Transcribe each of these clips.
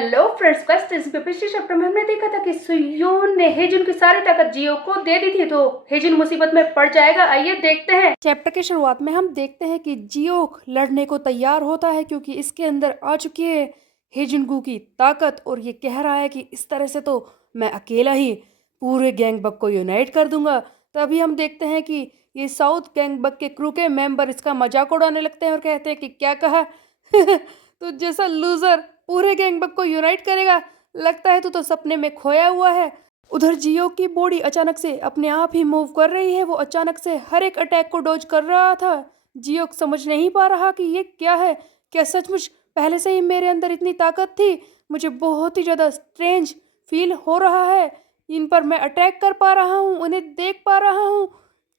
Hello friends, बस इस पिछले चैप्टर में हमने देखा था कि सुयोन ने हेजिन की सारी ताकत जियो को दे दी थी, तो हेजिन मुसीबत में पड़ जाएगा। आइए देखते हैं। चैप्टर के शुरुआत में हम देखते हैं कि जियो लड़ने को तैयार होता है क्योंकि इसके अंदर आ चुकी है हेजिनगू की ताकत, और ये कह रहा है कि इस तरह से तो मैं अकेला ही पूरे गैंगबक को यूनाइट कर दूंगा। तभी हम देखते हैं कि ये साउथ गैंगबक के क्रू के मेंबर इसका मजाक उड़ाने लगते हैं और कहते हैं कि क्या कहा तो जैसा लूजर पूरे गैंगबक को यूनाइट करेगा, लगता है तो सपने में खोया हुआ है। उधर जियो की बॉडी अचानक से अपने आप ही मूव कर रही है। वो अचानक से हर एक अटैक को डॉज कर रहा था। जियो समझ नहीं पा रहा कि ये क्या है। क्या सचमुच पहले से ही मेरे अंदर इतनी ताकत थी? मुझे बहुत ही ज़्यादा स्ट्रेंज फील हो रहा है। इन पर मैं अटैक कर पा रहा हूँ, उन्हें देख पा रहा हूँ।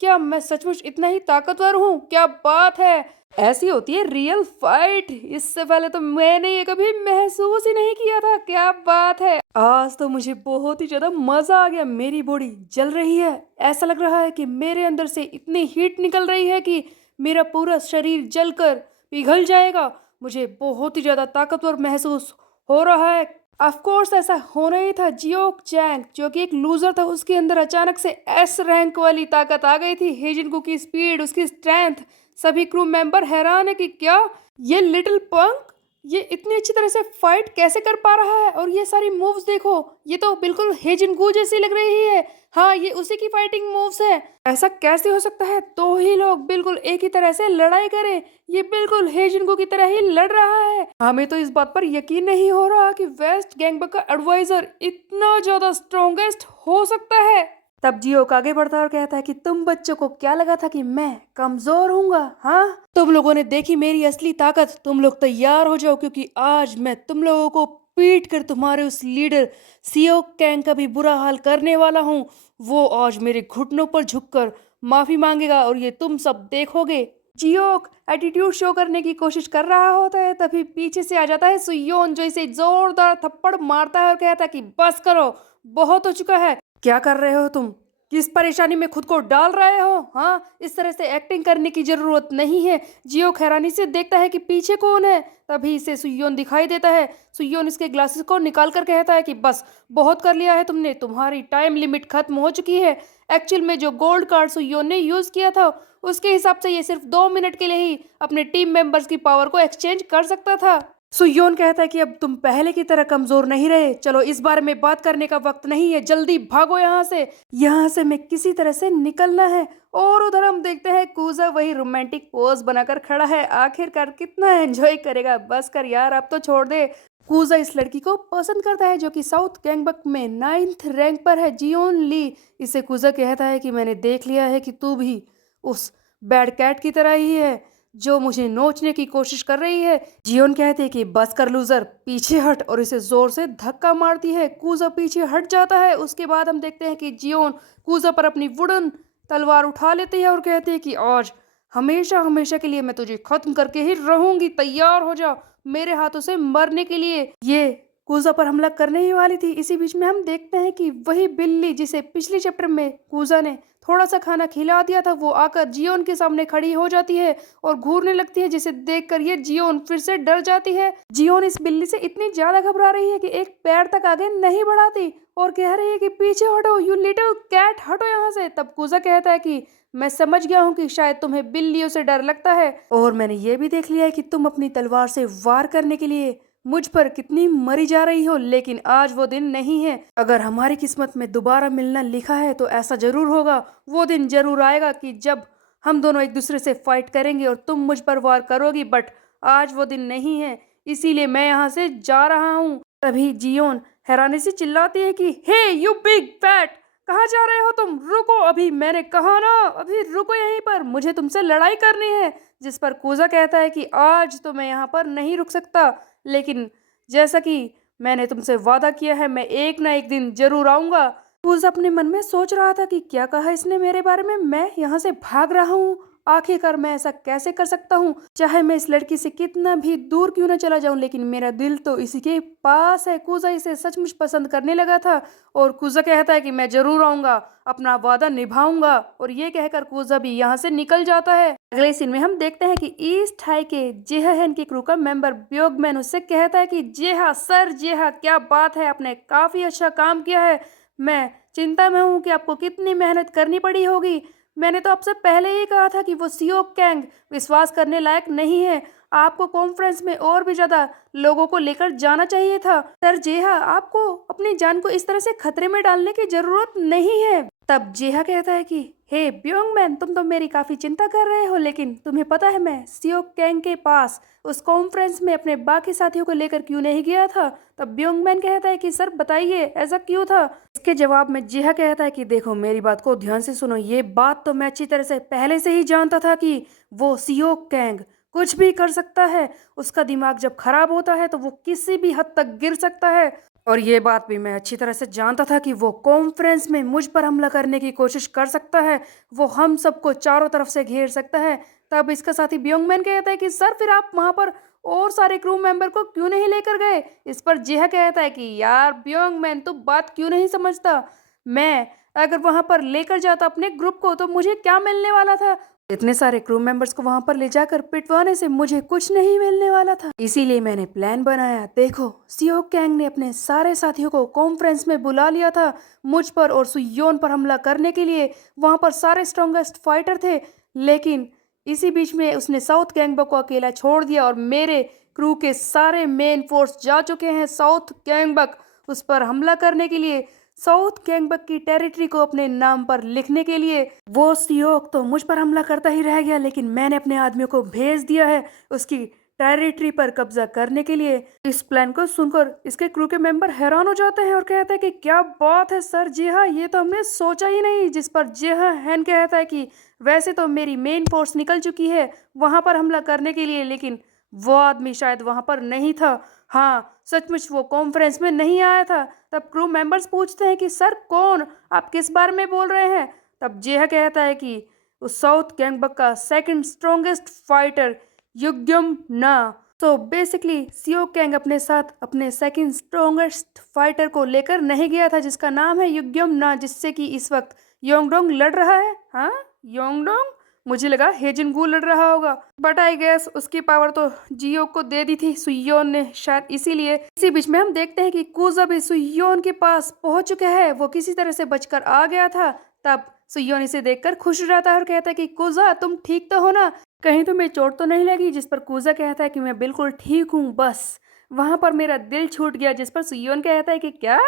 क्या मैं सचमुच इतना ही ताकतवर हूँ? क्या बात है! ऐसी होती है रियल फाइट। इससे पहले तो मैंने ये कभी महसूस ही नहीं किया था। क्या बात है! आज तो मुझे बहुत ही ज्यादा मजा आ गया। मेरी बॉडी जल रही है। ऐसा लग रहा है कि मेरे अंदर से इतनी हीट निकल रही है कि मेरा पूरा शरीर जलकर पिघल जाएगा। मुझे बहुत ही ज्यादा ताकतवर महसूस हो रहा है। ऑफ कोर्स ऐसा होना ही था। जियोक चैंग जो कि एक लूजर था, उसके अंदर अचानक से एस रैंक वाली ताकत आ गई थी। हेजिनगू की स्पीड, उसकी स्ट्रेंथ, सभी क्रू मेंबर हैरान है कि क्या ये लिटिल पंक ये इतनी अच्छी तरह से फाइट कैसे कर पा रहा है। और ये सारी मूव्स देखो, ये तो बिल्कुल हेजिनगू जैसी लग रही है। हाँ, ये उसी की फाइटिंग मूव्स है। ऐसा कैसे हो सकता है? दो ही लोग बिल्कुल एक ही तरह से लड़ाई करें। ये बिल्कुल हेजिनगू की तरह ही लड़ रहा है। हमें तो इस बात पर यकीन नहीं हो रहा कि वेस्ट गैंगबक का एडवाइजर इतना ज्यादा स्ट्रॉन्गेस्ट हो सकता है। तब जियोक आगे बढ़ता है और कहता है कि तुम बच्चों को क्या लगा था कि मैं कमजोर हूँगा? हाँ, तुम लोगों ने देखी मेरी असली ताकत। तुम लोग तैयार हो जाओ क्योंकि आज मैं तुम लोगों को पीट कर तुम्हारे उस लीडर सियोक कैंग का भी बुरा हाल करने वाला हूँ। वो आज मेरे घुटनों पर झुककर माफी मांगेगा और ये तुम सब देखोगे। जियोक एटीट्यूड शो करने की कोशिश कर रहा होता है, तभी पीछे से आ जाता है सुयोन, जो इसे जोरदार थप्पड़ मारता है और कहता है कि बस करो, बहुत हो चुका है। क्या कर रहे हो तुम? किस परेशानी में खुद को डाल रहे हो? हाँ, इस तरह से एक्टिंग करने की जरूरत नहीं है। जियो हैरानी से देखता है कि पीछे कौन है। तभी इसे सुयोन दिखाई देता है। सुयोन इसके ग्लासेस को निकाल कर कहता है कि बस बहुत कर लिया है तुमने, तुम्हारी टाइम लिमिट खत्म हो चुकी है। एक्चुअल में जो गोल्ड कार्ड सुयोन ने यूज किया था, उसके हिसाब से ये सिर्फ 2 मिनट के लिए ही अपने टीम मेंबर्स की पावर को एक्सचेंज कर सकता था। सुयोन कहता है कि अब तुम पहले की तरह कमजोर नहीं रहे। चलो, इस बारे में बात करने का वक्त नहीं है, जल्दी भागो यहाँ से। यहाँ से मैं किसी तरह से निकलना है। और उधर हम देखते हैं कूजा वही रोमांटिक पोज बनाकर खड़ा है। आखिरकार कितना एंजॉय करेगा, बस कर यार, अब तो छोड़ दे। कूजा इस लड़की को पसंद करता है जो कि साउथ गैंगबक में 9th रैंक पर है, जियोन ली। इसे कूजा कहता है कि मैंने देख लिया है कि तू भी उस बैड कैट की तरह ही है जो मुझे नोचने की कोशिश कर रही है। जियोन कहते हैं कि बस कर लूजर, पीछे हट, और इसे जोर से धक्का मारती है। कूजा पीछे हट जाता है। उसके बाद हम देखते हैं कि जियोन कूजा पर अपनी वुडन तलवार उठा लेती है और कहती है कि आज हमेशा हमेशा के लिए मैं तुझे खत्म करके ही रहूंगी। तैयार हो जा मेरे हाथों से मरने के लिए। ये कूजा पर हमला करने ही वाली थी। इसी बीच में हम देखते हैं कि वही बिल्ली जिसे पिछले चैप्टर में कूजा ने थोड़ा सा खाना खिला दिया था, वो आकर जियोन के सामने खड़ी हो जाती है और घूरने लगती है, जिसे देखकर ये जियोन फिर से डर जाती है। जियोन इस बिल्ली से इतनी ज्यादा घबरा रही है कि एक पैर तक आगे नहीं बढ़ाती और कह रही है कि पीछे हटो, यू लिटिल कैट, हटो यहाँ से। तब कूजा कहता है कि मैं समझ गया हूँ कि शायद तुम्हें बिल्लियों से डर लगता है, और मैंने ये भी देख लिया है कि तुम अपनी तलवार से वार करने के लिए मुझ पर कितनी मरी जा रही हो। लेकिन आज वो दिन नहीं है। अगर हमारी किस्मत में दोबारा मिलना लिखा है तो ऐसा जरूर होगा। वो दिन जरूर आएगा कि जब हम दोनों एक दूसरे से फाइट करेंगे और तुम मुझ पर वार करोगी, बट आज वो दिन नहीं है, इसीलिए मैं यहाँ से जा रहा हूँ। तभी जियोन हैरानी से चिल्लाती है कि हे यू बिग फैट, कहाँ जा रहे हो तुम? रुको, अभी मैंने कहा ना, अभी रुको यहीं पर, मुझे तुमसे लड़ाई करनी है। जिस पर कूजा कहता है कि आज तो मैं यहाँ पर नहीं रुक सकता, लेकिन जैसा कि मैंने तुमसे वादा किया है, मैं एक ना एक दिन जरूर आऊंगा। कूजा अपने मन में सोच रहा था कि क्या कहा इसने मेरे बारे में, मैं यहाँ से भाग रहा हूँ आखिरकार मैं ऐसा कैसे कर सकता हूँ? चाहे मैं इस लड़की से कितना भी दूर क्यों ना चला जाऊं, लेकिन मेरा दिल तो इसी के पास है। कूजा इसे सचमुच पसंद करने लगा था और कूजा कहता है कि मैं जरूर आऊंगा, अपना वादा निभाऊंगा। और ये कहकर कूजा भी यहाँ से निकल जाता है। अगले सीन में हम देखते हैं कि ईस्ट हाई के जेहन के क्रू का मेंबर ब्योगमैन उससे कहता है कि जी हाँ सर, जी हाँ, क्या बात है, आपने काफी अच्छा काम किया है। मैं चिंता में हूँ कि आपको कितनी मेहनत करनी पड़ी होगी। मैंने तो आपसे पहले ही कहा था कि वो सियोक कैंग विश्वास करने लायक नहीं है। आपको कॉन्फ्रेंस में और भी ज्यादा लोगों को लेकर जाना चाहिए था। सर जेहा, आपको अपनी जान को इस तरह से खतरे में डालने की जरूरत नहीं है। तब जेहा कहता है कि हे ब्योंगमैन, तुम तो मेरी काफी चिंता कर रहे हो, लेकिन तुम्हें पता है मैं सियोक कैंग के पास उस कॉन्फ्रेंस में अपने बाकी साथियों को लेकर क्यों नहीं गया था। तब ब्योंगमैन कहता है कि सर बताइए ऐसा क्यों था। इसके जवाब में जेहा कहता है कि देखो मेरी बात को ध्यान से सुनो, ये बात तो मैं अच्छी तरह से पहले से ही जानता था कि वो सियोक कैंग कुछ भी कर सकता है। उसका दिमाग जब खराब होता है तो वो किसी भी हद तक गिर सकता है। और ये बात भी मैं अच्छी तरह से जानता था कि वो कॉन्फ्रेंस में मुझ पर हमला करने की कोशिश कर सकता है। वो हम सबको चारों तरफ से घेर सकता है। तब इसका साथी ब्योंगमैन कहता है कि सर फिर आप वहां पर और सारे क्रू मेंबर को क्यों नहीं लेकर गए। इस पर जेहा कहता है कि यार ब्योंगमैन, तू बात क्यों नहीं समझता। मैं अगर वहां पर लेकर जाता अपने ग्रुप को तो मुझे क्या मिलने वाला था। इतने सारे क्रू मेंबर्स को वहां पर ले जाकर पिटवाने से मुझे कुछ नहीं मिलने वाला था। इसीलिए मैंने प्लान बनाया। देखो सियोक कैंग ने अपने सारे साथियों को कॉन्फ्रेंस में बुला लिया था मुझ पर और सुयोन पर हमला करने के लिए। वहां पर सारे स्ट्रॉन्गेस्ट फाइटर थे, लेकिन इसी बीच में उसने साउथ गैंगबक को अकेला छोड़ दिया और मेरे क्रू के सारे मेन फोर्स जा चुके हैं साउथ गैंगबक उस पर हमला करने के लिए, साउथ गैंगबक की टेरिटरी को अपने नाम पर लिखने के लिए। वो सियोक तो मुझ पर हमला करता ही रह गया, लेकिन मैंने अपने आदमियों को भेज दिया है उसकी टेरिटरी पर कब्जा करने के लिए। इस प्लान को सुनकर इसके क्रू के मेंबर हैरान हो जाते हैं और कहते हैं कि क्या बात है सर, जी हाँ, ये तो हमने सोचा ही नहीं। जिस पर जी हाँ हैन कहता है कि वैसे तो मेरी मेन फोर्स निकल चुकी है वहां पर हमला करने के लिए, लेकिन वो आदमी शायद वहां पर नहीं था। हाँ सचमुच वो कॉन्फ्रेंस में नहीं आया था। तब क्रू मेंबर्स पूछते हैं कि सर कौन, आप किस बारे में बोल रहे हैं। तब जेहा कहता है कि उस साउथ गैंगबक का सेकंड स्ट्रॉन्गेस्ट फाइटर युग्यम ना। तो बेसिकली सियो कैंग अपने साथ अपने सेकंड स्ट्रॉन्गेस्ट फाइटर को लेकर नहीं गया था जिसका नाम है युग्यम ना, जिससे कि इस वक्त योंगडोंग लड़ रहा है। हाँ योंगडोंग, मुझे लगा हेजिनगू लड़ रहा होगा, बट आई गेस उसकी पावर तो जियो को दे दी थी सुयोन ने, शायद इसीलिए। इसी बीच में हम देखते हैं कि कूजा भी सुयोन के पास पहुंच चुका है। वो किसी तरह से बचकर आ गया था। तब सुयोन इसे देखकर खुश हो जाता है और कहता है कि कूजा तुम ठीक तो हो ना, कहीं तुम्हें चोट तो नहीं लगी। जिस पर कूजा कहता है कि मैं बिल्कुल ठीक हूँ, बस वहां पर मेरा दिल छूट गया। जिस पर सुयोन कहता है कि क्या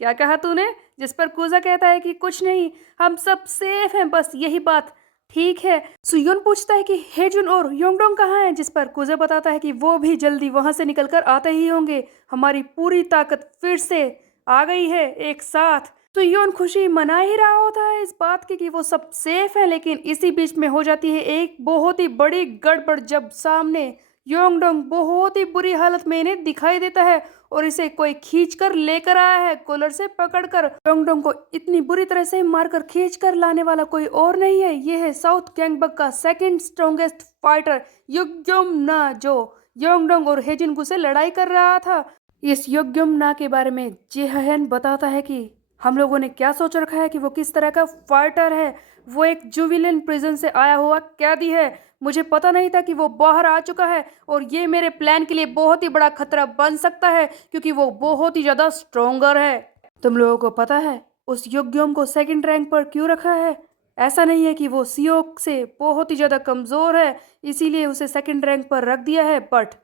क्या कहा तूने। जिस पर कूजा कहता है कि कुछ नहीं, हम सब सेफ हैं, बस यही बात ठीक है। सुयोन पूछता है कि हेजुन और योंगडोंग कहाँ हैं। जिस पर कुजे बताता है कि वो भी जल्दी वहां से निकलकर आते ही होंगे, हमारी पूरी ताकत फिर से आ गई है एक साथ। सुयोन खुशी मना ही रहा होता है इस बात की कि वो सब सेफ है, लेकिन इसी बीच में हो जाती है एक बहुत ही बड़ी गड़बड़ जब सामने योंगडोंग बहुत ही बुरी हालत में इन्हें दिखाई देता है और इसे कोई खींच कर लेकर आया है कॉलर से पकड़कर। योंगडोंग को इतनी बुरी तरह से मारकर खींच कर लाने वाला कोई और नहीं है, ये है साउथ गैंगबक का सेकंड स्ट्रॉन्गेस्ट फाइटर युग्यम ना, जो योंगडोंग और हेजिनगू से लड़ाई कर रहा था। इस युग्यम ना के बारे में जेहन बताता है कि हम लोगों ने क्या सोच रखा है कि वो किस तरह का फाइटर है। वो एक जुविलियन प्रिजन से आया हुआ कैदी है। मुझे पता नहीं था कि वो बाहर आ चुका है और ये मेरे प्लान के लिए बहुत ही बड़ा खतरा बन सकता है क्योंकि वो बहुत ही ज्यादा स्ट्रोंगर है। तुम लोगों को पता है उस युग्यम को सेकंड रैंक पर क्यों रखा है। ऐसा नहीं है कि वो सियोक से बहुत ही ज्यादा कमजोर है इसीलिए उसे सेकंड रैंक पर रख दिया है, बट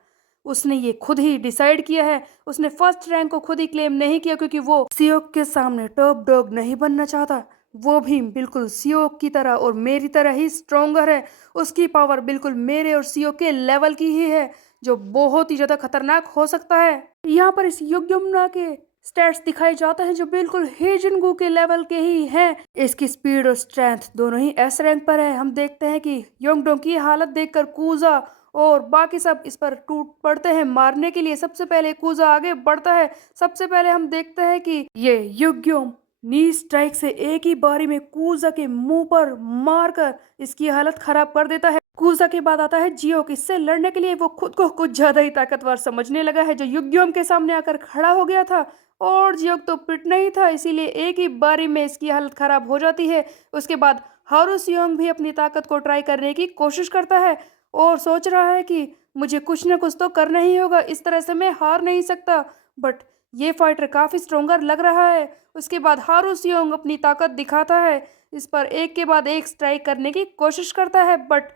उसने ये खुद ही डिसाइड किया है। उसने फर्स्ट रैंक को खुद ही क्लेम नहीं किया क्योंकि वो सियोक के सामने टॉप डॉग नहीं बनना चाहता। वो भी बिल्कुल सियोक की तरह और मेरी तरह ही स्ट्रोंगर है। उसकी पावर बिल्कुल मेरे और सियोक के लेवल की ही है, जो बहुत ही ज्यादा खतरनाक हो सकता है। यहाँ पर इस युग्यमुना के स्टैट्स दिखाए जाते हैं जो बिल्कुल हेजिनगू के लेवल के ही हैं। इसकी स्पीड और स्ट्रेंथ दोनों ही एस रैंक पर है। हम देखते हैं कि योंगडोंग की हालत देखकर कूजा और बाकी सब इस पर टूट पड़ते हैं मारने के लिए। सबसे पहले कूजा आगे बढ़ता है। सबसे पहले हम देखते हैं कि ये युग्योम नी स्ट्राइक से एक ही बारी में कूजा के मुंह पर मारकर इसकी हालत खराब कर देता है। कूजा के बाद आता है जियोक। इससे लड़ने के लिए वो खुद को कुछ ज्यादा ही ताकतवर समझने लगा है, जो युग्योम के सामने आकर खड़ा हो गया था। और जियोक तो पिटना ही था, इसीलिए एक ही बारी में इसकी हालत खराब हो जाती है। उसके बाद हारू सियोंग भी अपनी ताकत को ट्राई करने की कोशिश करता है और सोच रहा है कि मुझे कुछ ना कुछ तो करना ही होगा, इस तरह से मैं हार नहीं सकता। बट ये फाइटर काफ़ी स्ट्रोंगर लग रहा है। उसके बाद हारू सियोंग अपनी ताकत दिखाता है, इस पर एक के बाद एक स्ट्राइक करने की कोशिश करता है। बट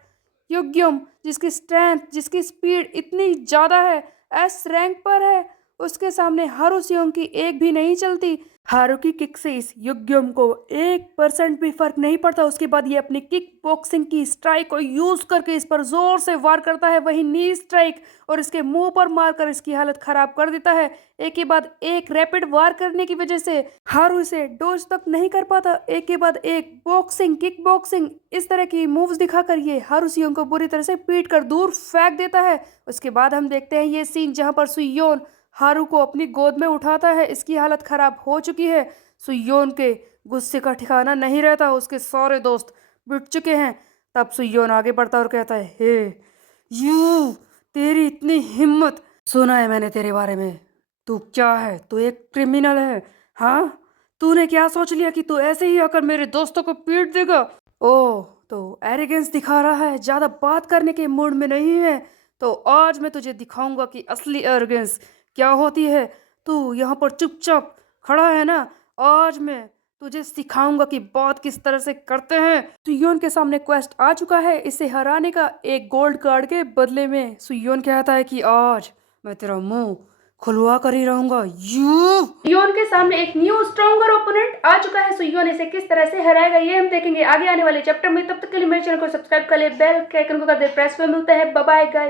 युग्यम जिसकी स्ट्रेंथ, जिसकी स्पीड इतनी ज़्यादा है, एस रैंक पर है, उसके सामने हारू सियोंग की एक भी नहीं चलती। हारू की किक से इस युग्यम को 1% भी फर्क नहीं पड़ता। उसके बाद ये अपनी किक बॉक्सिंग की स्ट्राइक को यूज करके इस पर जोर से वार करता है, वही नी स्ट्राइक, और इसके मुंह पर मारकर इसकी हालत खराब कर देता है। एक के बाद एक रैपिड वार करने की वजह से हारू इसे डोज तक नहीं कर पाता। एक के बाद एक बॉक्सिंग, किक बॉक्सिंग, इस तरह की मूव्स दिखाकर ये हारू सियोंग को बुरी तरह से पीट कर दूर फेंक देता है। उसके बाद हम देखते हैं ये सीन जहां पर सुयोन हारू को अपनी गोद में उठाता है। इसकी हालत खराब हो चुकी है। सुयोन के गुस्से का ठिकाना नहीं रहता, उसके सारे दोस्त बिट चुके हैं। तब सुयोन आगे बढ़ता और कहता है, हे यू, तेरी इतनी हिम्मत, सुना है मैंने तेरे बारे में। तू क्या है? तू एक क्रिमिनल है। हाँ, तूने क्या सोच लिया कि तू ऐसे ही आकर मेरे दोस्तों को पीट देगा? ओह, तो एरोगेंस दिखा रहा है, ज़्यादा बात करने के मूड में नहीं है। तो आज मैं तुझे दिखाऊंगा कि असली एरोगेंस क्या होती है। तू यहाँ पर चुपचाप खड़ा है ना, आज मैं तुझे सिखाऊंगा कि बात किस तरह से करते हैं। सुयोन के सामने क्वेस्ट आ चुका है इसे हराने का, एक गोल्ड कार्ड के बदले में। सुयोन कहता है कि आज मैं तेरा मुंह खुलवा कर ही रहूंगा। सुयोन के सामने एक न्यू स्ट्रॉन्गर ओपोनेंट आ चुका है। सुयोन इसे किस तरह से हराएगा ये हम देखेंगे आगे आने वाले चैप्टर में। तब तक के लिए मेरे चैनल को सब्सक्राइब कर ले, बेल के आइकन को कर दे प्रेस पे। मिलते हैं, बाय बाय गाइस।